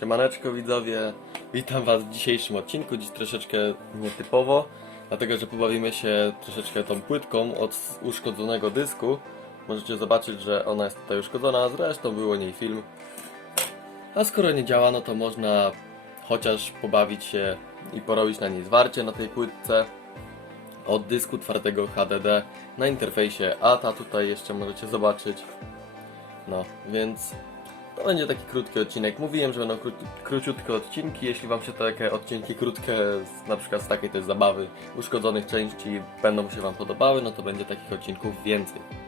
Siemaneczko widzowie, witam was w dzisiejszym odcinku, dziś troszeczkę nietypowo, dlatego że pobawimy się troszeczkę tą płytką od uszkodzonego dysku. Możecie zobaczyć, że ona jest tutaj uszkodzona, zresztą był o niej film. A skoro nie działa, no to można chociaż pobawić się i porobić na niej zwarcie na tej płytce od dysku twardego HDD na interfejsie ATA, tutaj jeszcze możecie zobaczyć. No, więc to będzie taki krótki odcinek. Mówiłem, że będą kró króciutkie odcinki. Jeśli Wam się takie odcinki krótkie, na przykład z takiej też zabawy, uszkodzonych części, będą się Wam podobały, no to będzie takich odcinków więcej.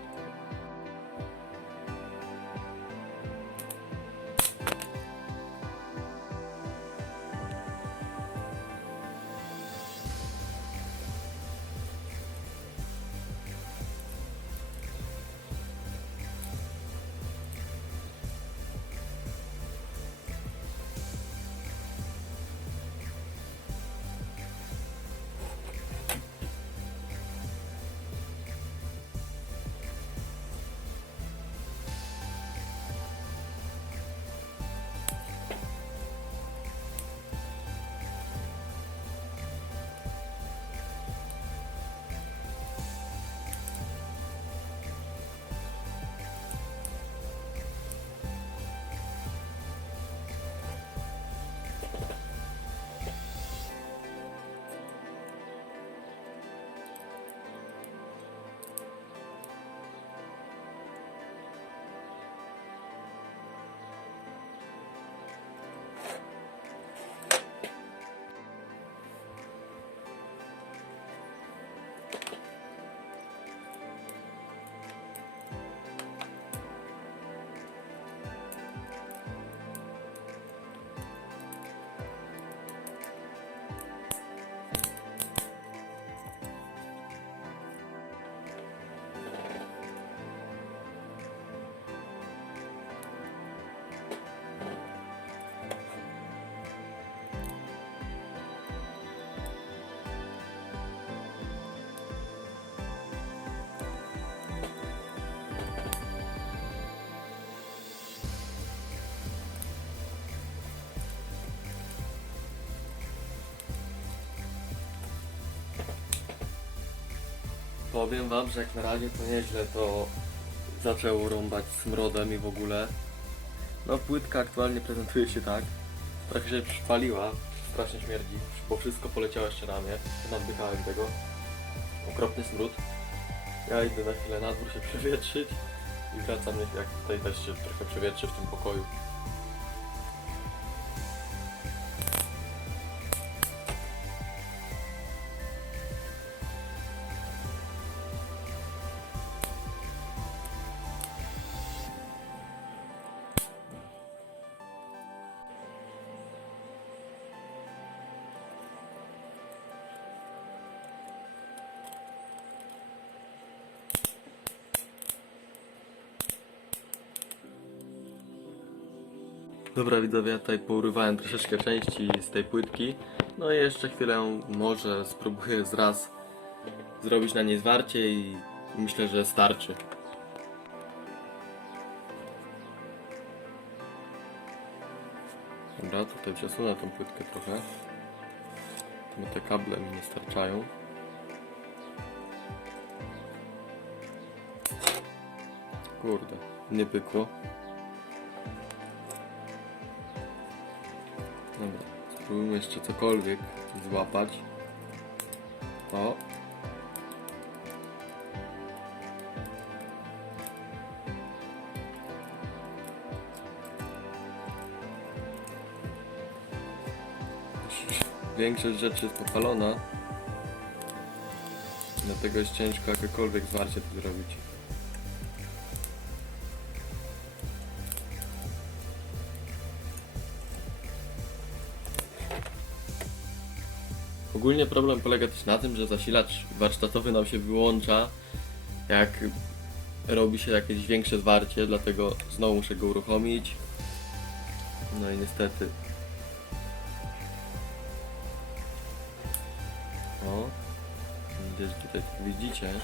Powiem wam, że jak na razie to nieźle to zaczęło rąbać smrodem i w ogóle. No płytka aktualnie prezentuje się tak. Trochę się przypaliła, strasznie śmierdzi, bo wszystko poleciało jeszcze na mnie. Nadbychałem tego. Okropny smród. Ja idę na chwilę na dwór się przewietrzyć i wracam jak tutaj też się trochę przewietrzy w tym pokoju. Dobra widzowie, ja tutaj pourywałem troszeczkę części z tej płytki. No i jeszcze chwilę może spróbuję z raz zrobić na niej zwarcie i myślę, że starczy. Dobra, tutaj przesunę tą płytkę trochę. Bo te kable mi nie starczają. Kurde, nie pykło. Spróbujmy jeszcze cokolwiek złapać. O. Większość rzeczy jest popalona. Dlatego jest ciężko jakiekolwiek zwarcie tu zrobić. Ogólnie problem polega też na tym, że zasilacz warsztatowy nam się wyłącza jak robi się jakieś większe zwarcie, dlatego znowu muszę go uruchomić. No i niestety. O, że tutaj widzicie.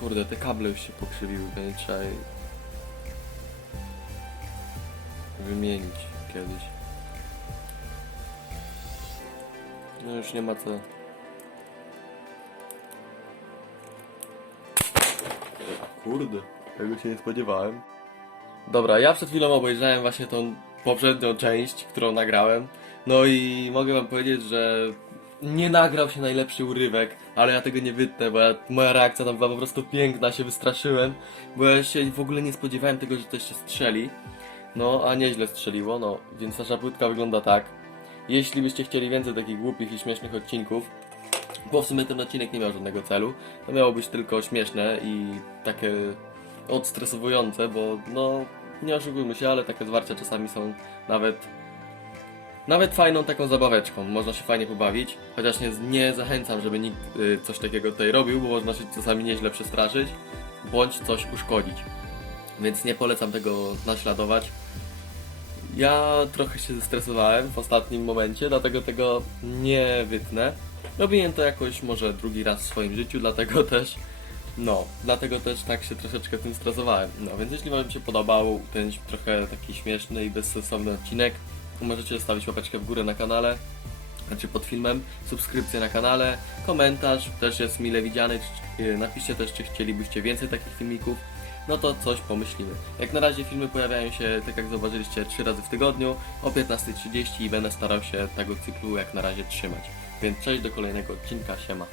Kurde, te kable już się pokrzywiły, będzie trzeba je wymienić kiedyś. No już nie ma co. Kurde, tego się nie spodziewałem. Dobra, ja przed chwilą obejrzałem właśnie tą poprzednią część, którą nagrałem. No i mogę wam powiedzieć, że nie nagrał się najlepszy urywek, ale ja tego nie wytnę, bo ja, moja reakcja tam była po prostu piękna, się wystraszyłem, bo ja się w ogóle nie spodziewałem tego, że to się strzeli. No, a nieźle strzeliło, no, więc nasza płytka wygląda tak. Jeśli byście chcieli więcej takich głupich i śmiesznych odcinków, bo w sumie ten odcinek nie miał żadnego celu, to miało być tylko śmieszne i takie odstresowujące, bo no, nie oszukujmy się, ale takie zwarcia czasami są nawet nawet fajną taką zabaweczką, można się fajnie pobawić, chociaż nie, nie zachęcam, żeby nikt y, coś takiego tutaj robił, bo można się czasami nieźle przestraszyć, bądź coś uszkodzić. Więc nie polecam tego naśladować. Ja trochę się zestresowałem w ostatnim momencie, dlatego tego nie wytnę. Robiłem to jakoś może drugi raz w swoim życiu, dlatego też no, dlatego też tak się troszeczkę tym stresowałem. No, więc jeśli Wam się podobał ten trochę taki śmieszny i bezsensowny odcinek, możecie zostawić łapeczkę w górę na kanale, znaczy pod filmem, subskrypcję na kanale, komentarz też jest mile widziany. Yy, Napiszcie też, czy chcielibyście więcej takich filmików. No to coś pomyślimy. Jak na razie filmy pojawiają się, tak jak zauważyliście, trzy razy w tygodniu o 15.30 i będę starał się tego cyklu jak na razie trzymać. Więc cześć do kolejnego odcinka, siema.